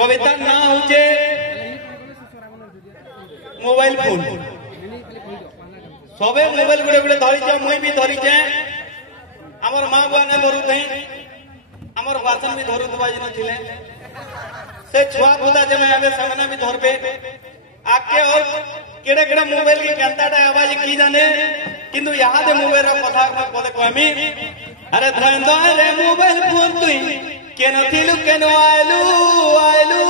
कविता ना होचे mobile phone सबे मोबाइल गुड़े गुड़े धरी मुई भी धरी आमर माँ बुआ ने धरू आमर बासन भी धरू थिले से छुआ बुदा जमे आवे सामने भी धरबे आके और केड़े केड़े मोबाइल की केंताटा आवाज की जाने किंतु यहाँ दे मोबाइल रा कथा में पदे कहमी अरे धंधो रे मोबाइल फोन तुई केन थिलु केन आइलु आइलु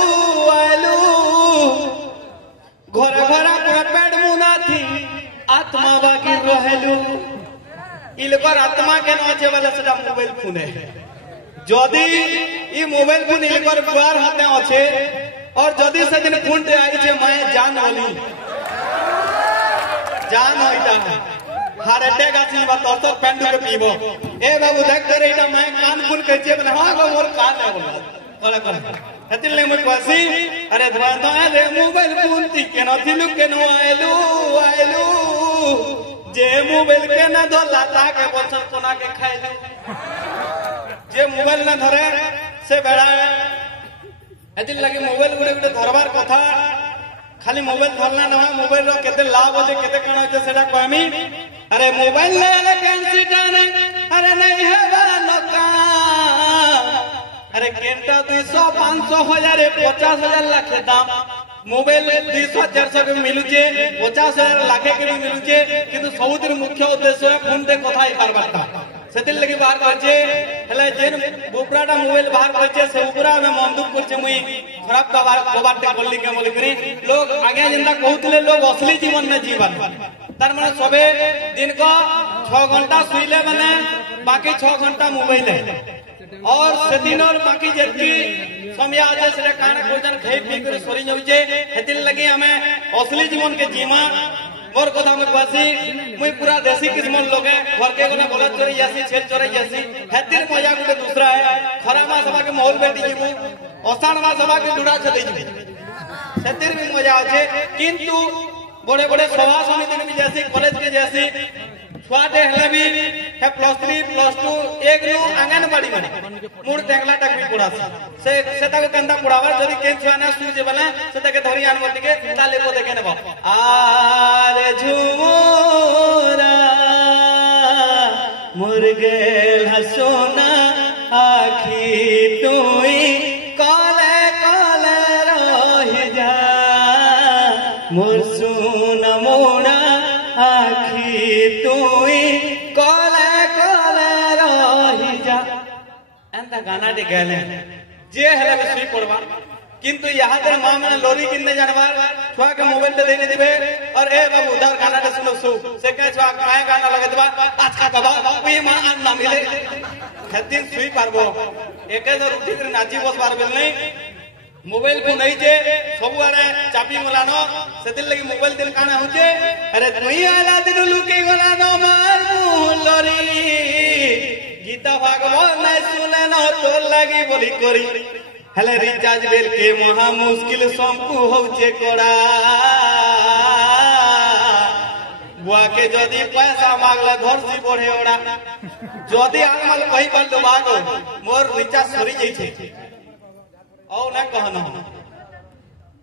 आइलु घोरा घोरा पूरा पेट मुना थी आत्मा बाकी रहलु इलकर आत्मा के नाचे वाला सेटा मोबाइल फोन है जदी ई मोबाइल फोन इलकर बुआर हाथे अच्छे और जदी से दिन फोन ते आई छे मैं जान वाली जान होइता हार्ट अटैक आसी बा तोर पेंडू के पीबो ए बाबू देख करे इटा मैं कान फोन कहछे बोले हां गो मोर कान है बोला तोला कर हतिल ले मत पासी अरे धंधा रे मोबाइल फोन ती के न थिलु के न आइलु आइलु जे मोबाइल के न धोला ताके बोलछन कोना के खाइलु जे मोबाइल न धरे से बेड़ा एदिन लगे मोबाइल गुडे गुडे धरबार कथा खाली मोबाइल धरना न मोबाइल रो केते लाभ होजे केते कण होजे सेटा कहमी अरे मोबाइल ले ले कैंसी टाने अरे नहीं है नका अरे केंटा 200 500 हजार 50,000 लाख दाम मोबाइल 200 400 के मिलुचे 50,000 लाख के भी मिलुचे किंतु सबुतिर मुख्य उद्देश्य फोन ते कथा ही करबाटा सेतिल लगी बाहर करछे हेले जेन बुपराटा मोबाइल बाहर करछे से उपरा में मन दुख करछे मुई खराब कबार ते बोलली के बोली करी लोग आगे जिंदा कहउतले लोग असली जीवन में जीवन तार माने सबे दिन को 6 घंटा सुइले माने बाकी 6 घंटा मोबाइल है और से दिन और बाकी जेती समय आजे से काने भोजन खाई पी कर सोरी जाउचे हेतिल लगी हमें असली जीवन के जीवा मोर कथा में पासी मुई पूरा देसी किस्म लोग है घर के गोना बोला चोरी जासी छेल चोरी जासी हेतिर मजा गुटे दूसरा है खरा मा सभा के माहौल बेटी जीवु अषाढ़ मा सभा के जुड़ा छदे जीवु हेतिर भी मजा आछे किंतु बड़े बड़े सभा समिति में जैसे कॉलेज के जैसे छुआटे हेले भी है +3 +2 एक नु आंगनबाड़ी में मूड तेंगला तक भी पड़ा से सेता को कंदा पड़ावा जदी केन छुआना सुई जे बला सेता के धरी आनमति के ताले को देखे नेबा आरे झुमोरा मुर्गेल हसोना आखी तुई काले काले रह जा मुरसुन मोड़ा आखी तुई काले काले रह जा एंता गाना दे गले जे हेले सुई पड़वा किंतु यहाँ दे मां मैंने लोरी किन्ने जानवर छुआ के मोबाइल ते देने दिबे और ए बाबू उधर गाना दे सुनो सु से के छुआ काय गाना लगे दबा अच्छा बाबा कोई मां आन ना मिले खदिन सुई पारबो एके जो उठी कर नाची बस पार बेल नहीं मोबाइल को नहीं जे सब आड़े चापी मलानो सेदिन लगी मोबाइल दिन काना होचे अरे तुई आला दिन लुकी गलानो मार लोरी गीता भागवत नहीं सुने न तो लगी बोली करी हेले रिचार्ज बेल के महा मुश्किल संपू होचे कोड़ा बुआ के जदी पैसा मांगले धरसी बढ़े ओड़ा जदी आलमाल कही बाल तो बागो मोर रिचार्ज सरी जाई छे औ ना कहना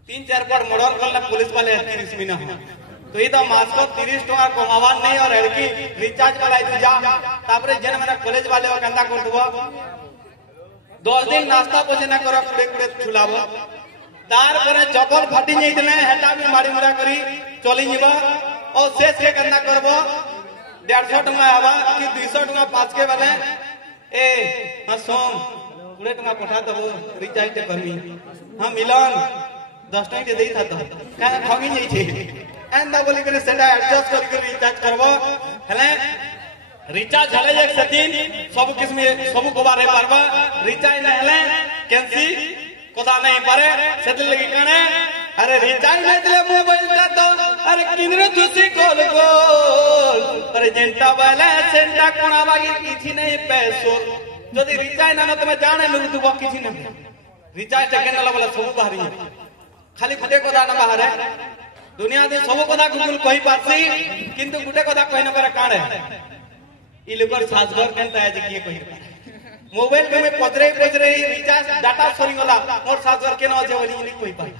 3-4 पर मर्डर करला पुलिस वाले 30 मिना तो ई तो मास्को 30 टका कमावा नहीं और लड़की रिचार्ज वाला तू जा तापरे जेन मेरा कॉलेज वाले कंदा करदबो 10 दिन नाश्ता भोजन करो कुड़े कुड़े छुलाबो तार करे चपल फाटी जाई देले हेटा भी मारी मुरा करी चली जीवा और शेष के कंदा करबो 150 टका आवा कि 200 टका पाँच के वाले ए हसोम 20 टका पठा दबो रिचार्ज ते करमी हां मिलन 10 टका देई था तो काना खमी जाई छे एंदा बोली करे सेटा एडजस्ट करके रिचार्ज करबो हले रिचार्ज हले एक सतीन सब किस्म सब को बारे पारबा रिचार्ज न हले कैंसी कोदा नहीं पारे सेतल लगी कने अरे रिचार्ज नहीं दिले मोबाइल का तो अरे किनरे तुसी कॉल गोल अरे जेंटा वाला सेंटा कोना बागी किछि नहीं पैसो जदी रिचार्ज ना तमे जाने लु तू किछि नहीं रिचार्ज टेकन वाला सब बाहरी खाली फटे कोदा ना बाहर है दुनिया दे सब कोदा गुगल कहि पासी किंतु गुटे कोदा कहि न पारे काणे ई लोकर साजगर केनता है जे की कहि मोबाइल में पचरे रिचार्ज डाटा सरी गला मोर सासर के न जे बोली नहीं कोई पाई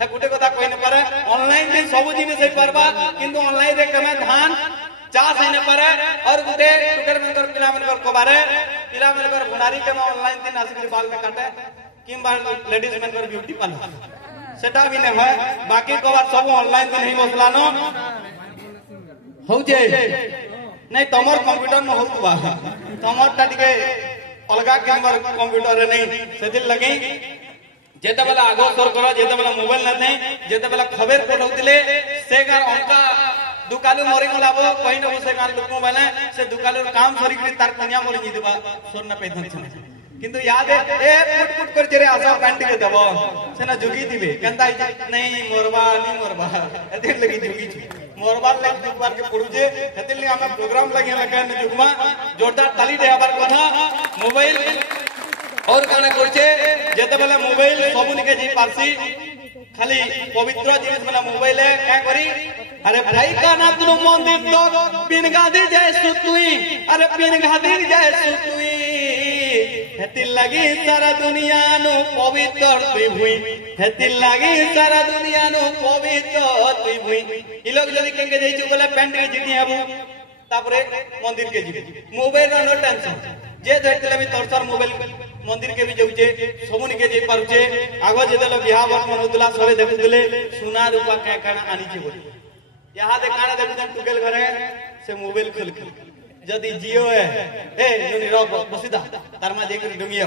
है गुटे कथा कोई न पारे ऑनलाइन में सब जिनिस हे परबा किंतु ऑनलाइन रे कमे धान चास हे न पारे और गुटे टुकर मनकर पिला मनकर कोबारे पिला मनकर भुनारी के ऑनलाइन दिन आसी बाल में काटे किंबा लेडीज मनकर ब्यूटी पार्लर सेटा भी नहीं है बाकी कोबार सब ऑनलाइन में नहीं बसलानो हो जे नहीं तमर कंप्यूटर में होतबा तमर टा टिके अलगा केमर कंप्यूटर रे नहीं सेदिल लगी जेते बेला आगो सर करा जेते बेला मोबाइल न नहीं जेते बेला खबर पठौतिले से गार अंका दुकालु मरि गलाबो कहि न से गार लोक मोबाइल से दुकालु काम सरी करी तार कन्या मरि जिदबा सोन न पैथन छ किंतु याद है ए पुट कर जेरे आसा कांटी के दबो सेना जुगी दिबे कंदा नहीं मोरबा एते लगी जुगी मोरबा लग जुगबार के पड़ू जे एते ले हम प्रोग्राम लगे लगा न जुगमा जोरदार ताली दे आबार कथा मोबाइल और काने करछे जेते बेला मोबाइल सबुन के जी पारसी खाली पवित्र जिनिस बेला मोबाइल है क्या करी अरे भाई का ना तू मंदिर तो बिन गादी जाय सुतुई अरे बिन गादी जाय सुतुई हेतिल लगी सारा दुनिया नु पवित्र तुई हुई हेतिल लगी सारा दुनिया नु पवित्र तुई हुई ई लोग जदी केंगे जाइछु बोले पेंट के जिटी हबु तापरे मंदिर के जिबे मोबाइल नो टेंशन जे धरतले भी तोरसर मोबाइल मंदिर के भी जाउचे सबुन के जे पारुचे आगो जेदेलो बियाह मन होतला सबे देखुतले सोना रूपा का काना आनी छे बोली यहां दे काना देखुतन टुकेल घरे से मोबाइल खोल के जदी जियो है ए जोनी रब बसिदा तारमा देख डुंगिया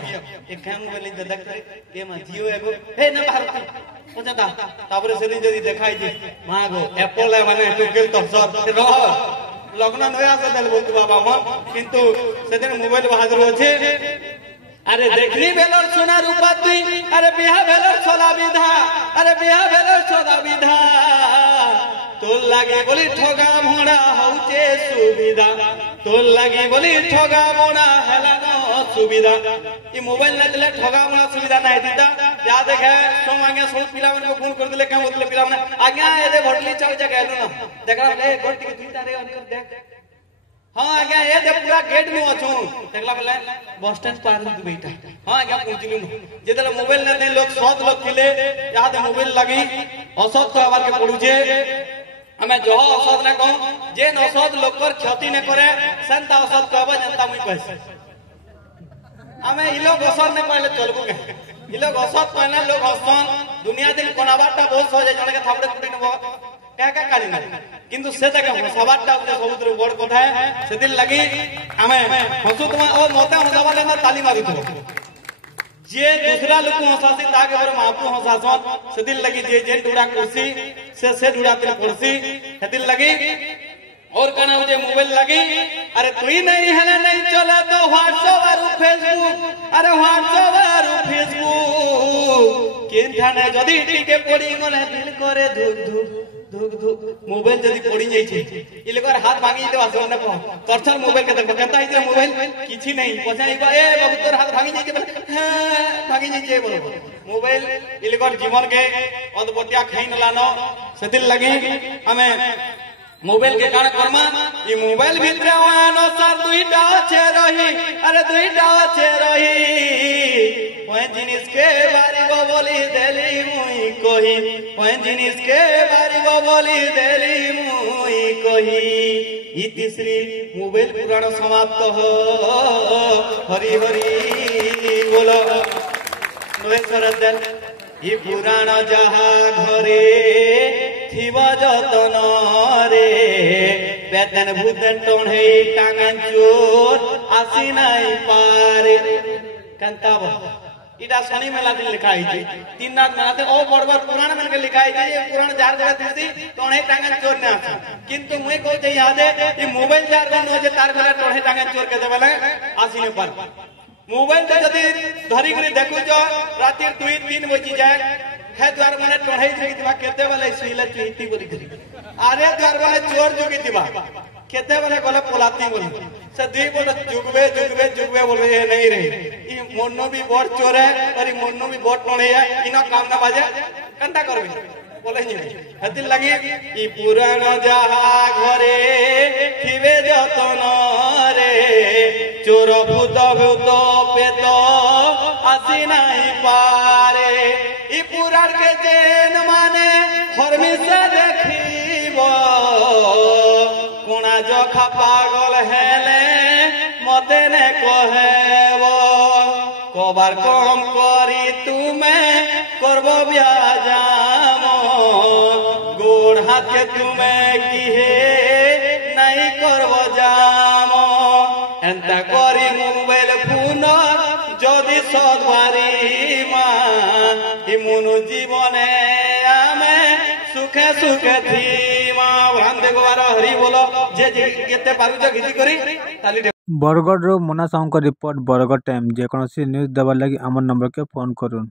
एक काम बोली दे देख के मा जियो है गो ए न बाहर पछता तापरे से दिन जदी देखाई जे मा गो एप्पल है माने टुकेल तो सब रह लग्न नया से दल बोलतु बाबा मन किंतु से दिन मोबाइल बहादुर होछे अरे देखनी बेलर सोना रूपा तुई अरे बिहा बेलर छोला विधा अरे बिहा बेलर छोला विधा तोल लागे बोली ठगा मोड़ा होचे सुविधा तोल लागे बोली ठगा मोड़ा हेलानो सुविधा ई मोबाइल न दिले ठगा मोड़ा सुविधा नहीं दिता या देखे सो आगे सब पिला मन को फोन कर दिले क्या बोलले पिला मन आज्ञा ए दे भटली चल जगह न देखला ए गोट के तुई तारे अनकर देख हां आज्ञा ए दे पूरा गेट में अछू देखला बोले बस स्टैंड पार में बैठा हां आज्ञा पहुंचलु जेतले मोबाइल न लोग 100 लोग थिले या दे मोबाइल लगी असत तो आवार के पडू जे हमें जो औषध न कहूं जेन औषध लोग क्षति न करे संता औषध कहब जनता मुई कहसे हमें इ लोग औषध न कहले चलबो के इ लोग औषध कहले लोग हसन दुनिया दिन कोनाबाटा बहुत सहज जने के थापड़े कुटी न क्या क्या काली ना किंतु से तक हसाबाटा सबुत्र बड़ कथा है से दिन लगी हमें हसु तुम ओ मोते हसाबाले ना ताली मारू तो जे दूसरा लोग हसासी ताके और मापू हसासन से दिन लगी जे डुड़ा कुर्सी से डुड़ा तेरे कुर्सी से दिन लगी और कहना मुझे मोबाइल लगी अरे तू ही नहीं है नहीं चला तो व्हाट्सएप और फेसबुक अरे व्हाट्सएप और फेसबुक केन थाने जदी टिके पड़ी मने दिल करे धुक धुक धुक धुक मोबाइल जदी पड़ी जाई छे इ लेकर हाथ भांगी देवा सोन न को तोरछन मोबाइल के देखो कहता है मोबाइल किछि नहीं पछाईबा ए बाबू तोर हाथ भांगी जाई के हां भांगी जाई छे बोलो मोबाइल इ लेकर जीवन के अदबटिया खैन लानो सेदिल लगी हमें मोबाइल के कारण कर्मा ये मोबाइल भितरे वानो सर दुईटा छे रही अरे दुईटा छे रही ओए जिनिस के बारी बोली देली मुई कोही ओए जिनिस के बारी बोली देली मुई कोही ई तीसरी मोबाइल पुराण समाप्त हो हरि हरि बोलो नोएश्वर दल ई पुराण जहा घरे थिवा जतन रे बेतन भूतन टोणे टांगन चोर आसी नहीं पारे कंताब इटा शनि मेला दिन लिखाई थी तीन रात मेला थे ओ बड़बर पुराण मन के लिखाई थी ये पुराण जार जगह थी टोणे टांगन चोर ने आसी किंतु मुई को जे याद है ये मोबाइल जार बन हो जे तार बेला टोणे टांगन चोर के देबले आसी ने पर मोबाइल ते जदी धरी करी देखु जो राती 2-3 बजे जाए है द्वार माने टोढ़ई जगी दिबा केते वाले सुइला चुईती बोली करी अरे द्वार वाले चोर जोगी दिबा केते वाले गले पोलाती बोली से दुई बोल जुगवे बोले ये नहीं रे ई मोन्नो भी बड़ चोर है और ई मोन्नो भी बड़ टोढ़ई है इना काम ना बाजे कंटा करबे बोले नहीं हतिल लगी ई पुराण जहा घरे थिवे जतन रे चोर भूत भूत पेत आसी नहीं पारे इ पुराण के जेन माने हरमिशा देखिब कोणा जखा पागल हेले मते ने कहेब कबार कम करी तुमे करब ब्याजाम गोड़ हाथ के तुमे किहे नहीं करब जाम एंता करी मोबाइल फोन जदि सदवारी इमुनु जीवने आमे सुखे सुखे थीमा भ्रांत गोवार हरि बोलो जे केते पारुछ गिजी करी ताली बरगढ़ मना साहू रिपोर्ट बरगढ़ टाइम जेकोसी न्यूज देवार लगी आम नंबर के फोन करूँ।